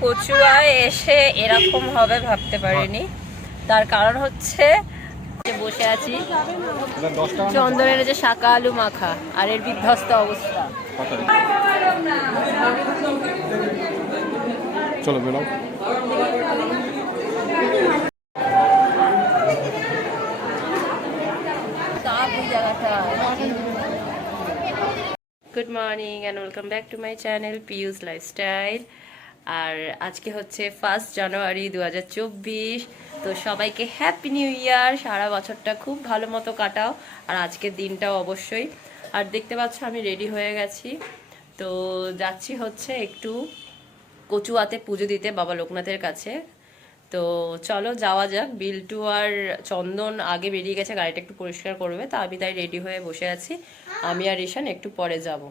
কচুয়ায় এসে এরকম হবে ভাবতে পারিনি। তার কারণ হচ্ছে বসে আছি চন্দনের যে শাকা আলু মাখা আর এর বিধ্বস্ত অবস্থা। চলো বেরো। Good morning and welcome back to my channel Piu's lifestyle আর আজকে হচ্ছে ফার্স্ট জানুয়ারি দু হাজার চব্বিশ। তো সবাইকে হ্যাপি নিউ ইয়ার সারা বছরটা খুব ভালো মতো কাটাও। আর আজকের দিনটাও অবশ্যই। আর দেখতে পাচ্ছ, আমি রেডি হয়ে গেছি। তো যাচ্ছি হচ্ছে একটু কচুয়াতে পুজো দিতে বাবা লোকনাথের কাছে। তো চলো যাওয়া যাক। বিল্টু আর চন্দন আগে বেরিয়ে গেছে, গাড়িটা একটু পরিষ্কার করবে তা, আমি তাই রেডি হয়ে বসে আছি। আমি আর রিশান একটু পরে যাব।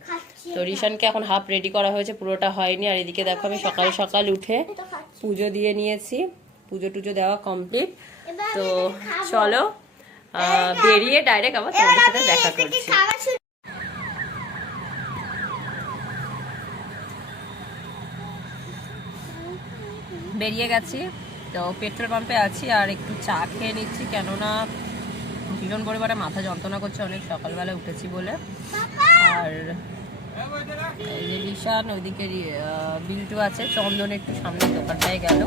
তো রিশানকে এখন হাফ রেডি করা হয়েছে, পুরোটা হয়নি। আর এদিকে দেখো আমি সকাল সকাল উঠে পুজো দিয়ে নিয়েছি। পুজো টুজো দেওয়া কমপ্লিট তো চলো বেরিয়ে ডাইরেক্ট আবার তোমাদের সাথে দেখা করছি। বেরিয়ে গেছি। তো পেট্রোল পাম্পে আছি আর একটু চা খেয়ে নিচ্ছি, কেননা ভীষণ পরিবারে মাথা যন্ত্রণা করছে, অনেক সকালবেলা উঠেছি বলে। আর এই যে রিশান ওইদিকে বিল্টু আছে, চন্দন একটু সামনের দোকানটায় গেল।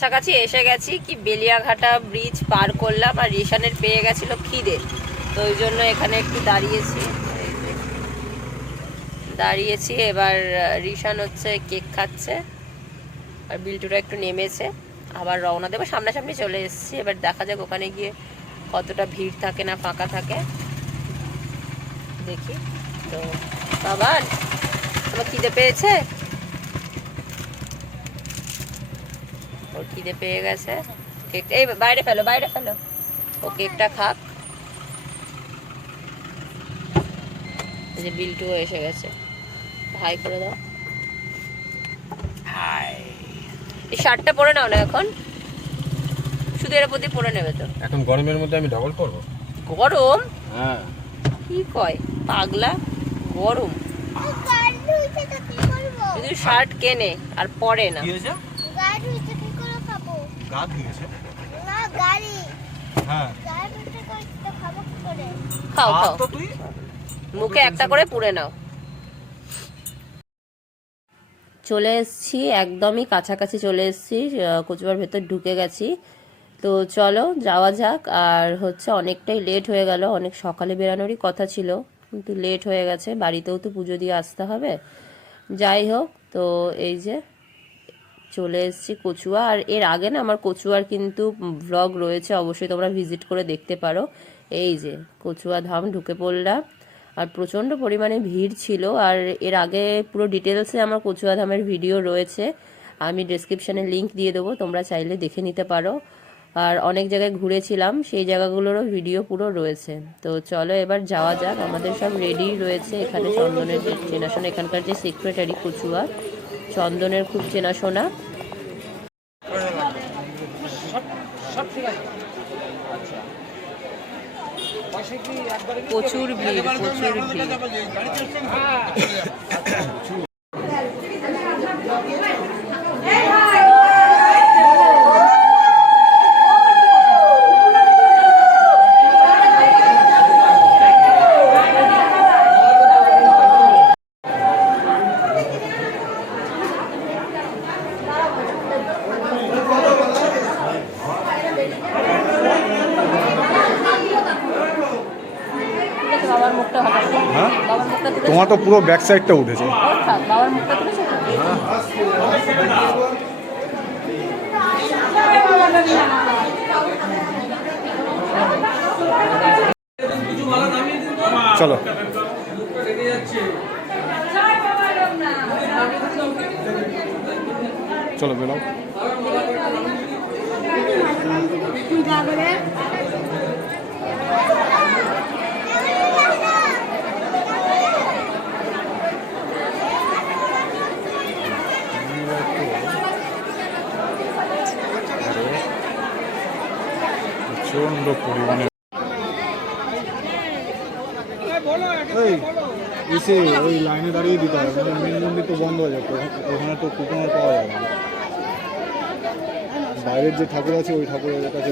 কাছাকাছি এসে গেছি, কি বেলিয়াঘাটা ব্রিজ পার করলাম আর রিশানের পেয়ে গেছিল খিদে তো ওই জন্য এখানে একটু দাঁড়িয়েছি। দাঁড়িয়েছি, এবার রিশান হচ্ছে কেক খাচ্ছে আর বিল্টুরা একটু নেমেছে। আবার রওনা দেবো, সামনাসামনি চলে এসেছি। এবার দেখা যাক ওখানে গিয়ে কতটা ভিড় থাকে না ফাঁকা থাকে। দেখি। তো, বাবা, তোমার খিদে পেয়েছে? ওর খিদে পেয়ে গেছে। কেকটা এই বাইরে ফেলো বাইরে ফেলো। ও কেকটা খাক। এই যে বিল্টুও এসে গেছে। হাই করে দাও। হাই। এই শার্টটা পরে নাও না এখন। শুধু এর প্রতি পরে নেবে তো। এখন গরমের মধ্যে আমি ডবল করব? গরম? হ্যাঁ। কি কয়? পাগলা? গরম। শুধু শার্ট কেনে আর পরে না। হয়েছে? গা ধুয়েছে। হ্যাঁ। খাও খাও। তো তুই মুখে একটা করে পুড়ে নাও। চলে এসেছি একদমই কাছাকাছি চলে এসেছি কচুয়ার ভেতর ঢুকে গেছি। তো চলো যাওয়া যাক। আর হচ্ছে অনেকটাই লেট হয়ে গেল অনেক সকালে বেরানোরই কথা ছিল কিন্তু লেট হয়ে গেছে। বাড়িতেও তো পুজো দিয়ে আসতে হবে। যাই হোক তো এই যে চলে এসেছি কচুয়া। আর এর আগে না আমার কচুয়ার কিন্তু ব্লগ রয়েছে, অবশ্যই তোমরা ভিজিট করে দেখতে পারো। এই যে, কচুয়া ধাম ঢুকে পড়লাম। আর প্রচণ্ড পরিমাণে ভিড় ছিল। আর এর আগে পুরো ডিটেলসে আমার কচুয়া ধামের ভিডিও রয়েছে। আমি ডেসক্রিপশানে লিংক দিয়ে দেবো, তোমরা চাইলে দেখে নিতে পারো। আর অনেক জায়গায় ঘুরেছিলাম, সেই জায়গাগুলোরও ভিডিও পুরো রয়েছে। তো চলো এবার যাওয়া যাক। আমাদের সব রেডি রয়েছে এখানে চন্দনের যে, চেনাশোনা এখানকার যে সেক্রেটারি কচুয়া। চন্দনের খুব চেনাশোনা প্রচুর ভিড় প্রচুর ভিড় ঠিক আছে বাবার মুখটা ভালো হ্যাঁ বাবার মুখটা তুলে তোমার তো পুরো ব্যাক সাইডটা উঠেছে। চলো। চলো বাবার মুখটা তুলেছো প্রচণ্ড পরিমাণে। এই এসে ওই লাইনে দাঁড়িয়ে দিতে হবে মানে মেন মন্দির তো বন্ধ হয়ে যাবে ওখানে- তো কুপনও পাওয়া যাবে না। বাইরের যে ঠাকুর আছে ওই ঠাকুরের কাছে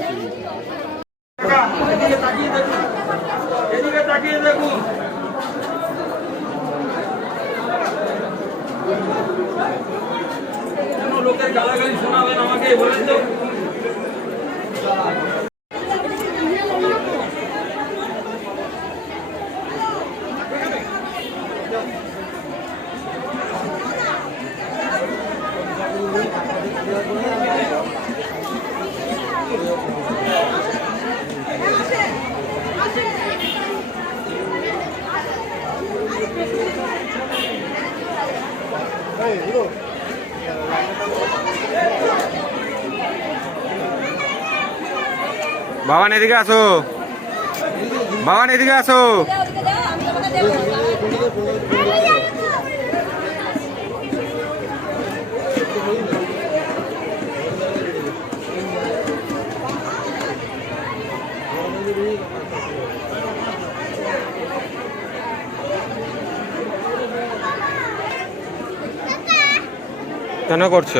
লোকের গালাগালি শোনাবেন আমাকে বলেন তো। বাবান এদিকে আসো। বাবান এদিকে আসো। কেন করছ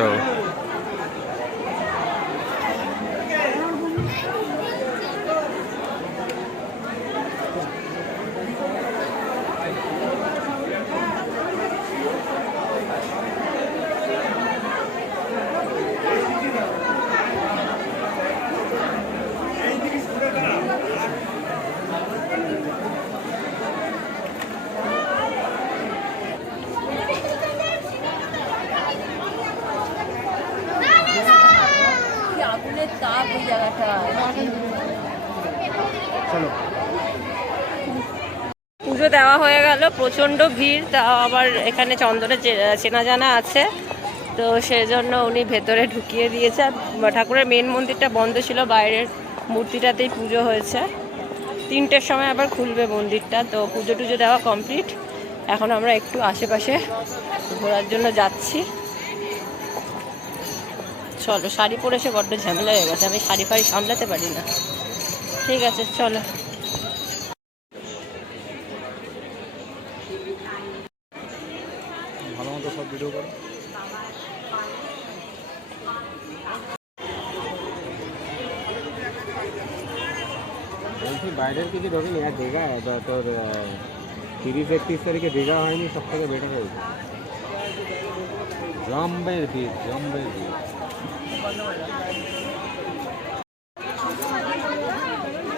কি আগুনের তাপ ওই জায়গাটা পুজো দেওয়া হয়ে গেল, প্রচণ্ড ভিড়, তাও আবার এখানে চন্দনের চেনা জানা আছে। তো সেজন্য উনি ভেতরে ঢুকিয়ে দিয়েছে। ঠাকুরের মেন মন্দিরটা বন্ধ ছিল, বাইরের মূর্তিটাতেই পুজো হয়েছে। তিনটের সময় আবার খুলবে মন্দিরটা, তো পুজো টুজো দেওয়া কমপ্লিট এখন আমরা একটু আশেপাশে ঘোরার জন্য যাচ্ছি। চলো, শাড়ি পরে এসে বড্ড ঝামেলা হয়ে গেছে, আমি শাড়ি ফাড়ি সামলাতে পারি না। ঠিক আছে, চলো। ভালো মতো সব ভিডিও করো। বলছি, বাইরের কিছু ঢোকেনি আর দীঘা তোর তিরিশ একত্রিশ তারিখে দীঘা হয়নি, সব থেকে বেটার হয়েছে। জম্বের বীজ জম্বের বীজ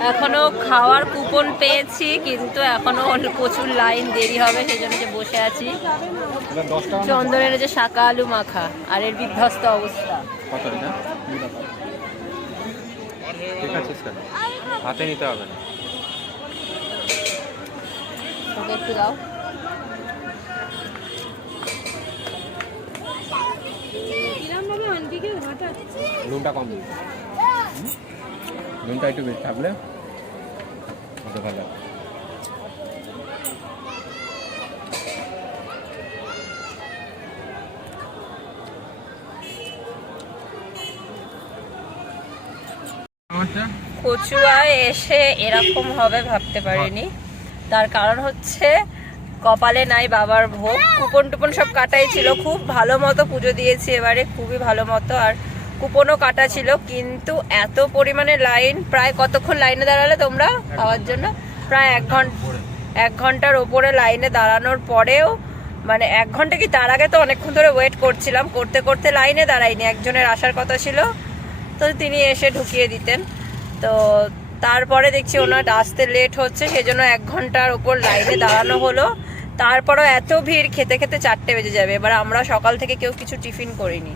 এখনও খাওয়ার কুপন পেয়েছি কিন্তু এখনও প্রচুর লাইন দেরি হবে সেই জন্য যে বসে আছি? চন্দনের যে শাকা আলু মাখা আর এর বিধ্বস্ত অবস্থা। ঠিক আছে স্যার। হাতে নিতে হবে না। একটু দাও। নুনটা কম। নুনটা একটু বেশি থাকলে হতে ভালো কচুয়ায় এসে এরকম হবে ভাবতে পারিনি। তার কারণ হচ্ছে কপালে নাই বাবার ভোগ। কুপন টুপন সব কাটাই ছিল। খুব ভালো মতো পুজো দিয়েছি এবারে, খুবই ভালো মতো। আর কুপনও কাটা ছিল কিন্তু এত পরিমাণে লাইন প্রায় কতক্ষণ লাইনে দাঁড়ালে তোমরা? খাওয়ার জন্য? প্রায় এক ঘণ্টা এক ঘণ্টার ওপরে লাইনে দাঁড়ানোর পরেও মানে এক ঘণ্টা কি? তার আগে তো অনেকক্ষণ ধরে ওয়েট করছিলাম করতে করতে লাইনে দাঁড়াইনি একজনের আসার কথা ছিল। তো তিনি এসে ঢুকিয়ে দিতেন। তো তারপরে দেখছি ওনার আসতে লেট হচ্ছে সেজন্য এক ঘণ্টার ওপর লাইনে দাঁড়ানো হলো। তারপরও এত ভিড় খেতে খেতে চারটে বেজে যাবে। এবার আমরা সকাল থেকে কেউ কিছু টিফিন করিনি।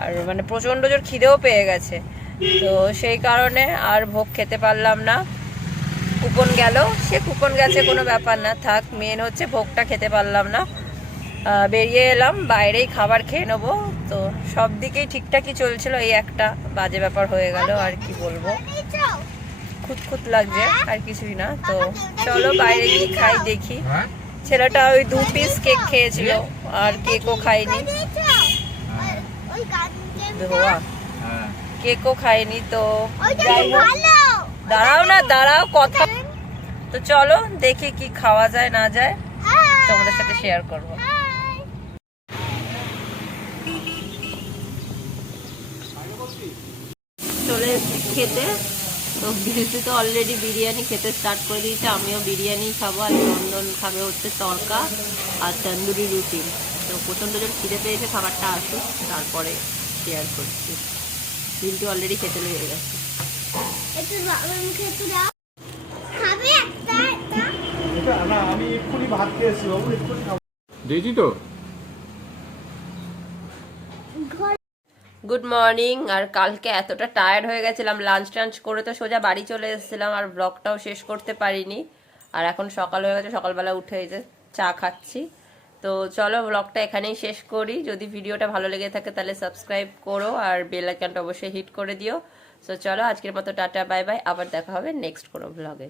আর মানে প্রচণ্ড জোর খিদেও পেয়ে গেছে। তো সেই কারণে আর ভোগ খেতে পারলাম না। কুপন গেল। সে কুপন গেছে কোনো ব্যাপার না থাক। মেন হচ্ছে ভোগটা খেতে পারলাম না। বেরিয়ে এলাম বাইরেই খাবার খেয়ে নেব। তো সব দিকেই ঠিকঠাকই চলছিল এই একটা বাজে ব্যাপার হয়ে গেল আর কি বলব। খুঁতখুত লাগছে আর কিছুই না। তো চলো বাইরে গিয়ে খাই দেখি। ছেলেটা ওই দু পিস কেক খেয়েছিল আর কেকও হ্যাঁ কেকও খায়নি তো। দাঁড়াও না দাঁড়াও কথা তো চলো দেখি কি খাওয়া যায় না যায়। তোমাদের সাথে শেয়ার করব। চলে খেতে। তো বিরুতি তো অলরেডি বিরিয়ানি খেতে স্টার্ট করে দিয়েছে। আমিও বিরিয়ানি খাব আর চন্দন খাবে হচ্ছে তরকা আর তন্দুরি রুটি। তো প্রচণ্ড জোর খিদে পেয়েছে খাবারটা আসুক তারপরে শেয়ার করছি। বিলটি অলরেডি খেতে লেগে গেছে। একটু বাবার মুখে একটু দাও। খাবে একটা একটা? এটা না আমি এক্ষুনি ভাত খেয়েছি বাবু এক্ষুনি খাব। দিয়েছি তো। গুড মর্নিং আর কালকে এতটা টায়ার্ড হয়ে গেছিলাম লাঞ্চ টাঞ্চ করে তো সোজা বাড়ি চলে এসেছিলাম আর ব্লগটাও শেষ করতে পারিনি। আর এখন সকাল হয়ে গেছে সকালবেলা উঠে এই যে চা খাচ্ছি। তো চলো ব্লগটা এখানেই শেষ করি। যদি ভিডিওটা ভালো লেগে থাকে তাহলে সাবস্ক্রাইব করো আর বেল আইকনটা অবশ্যই হিট করে দিও। সো চলো আজকের মতো টাটা বাই বাই আবার দেখা হবে নেক্সট কোনো ব্লগে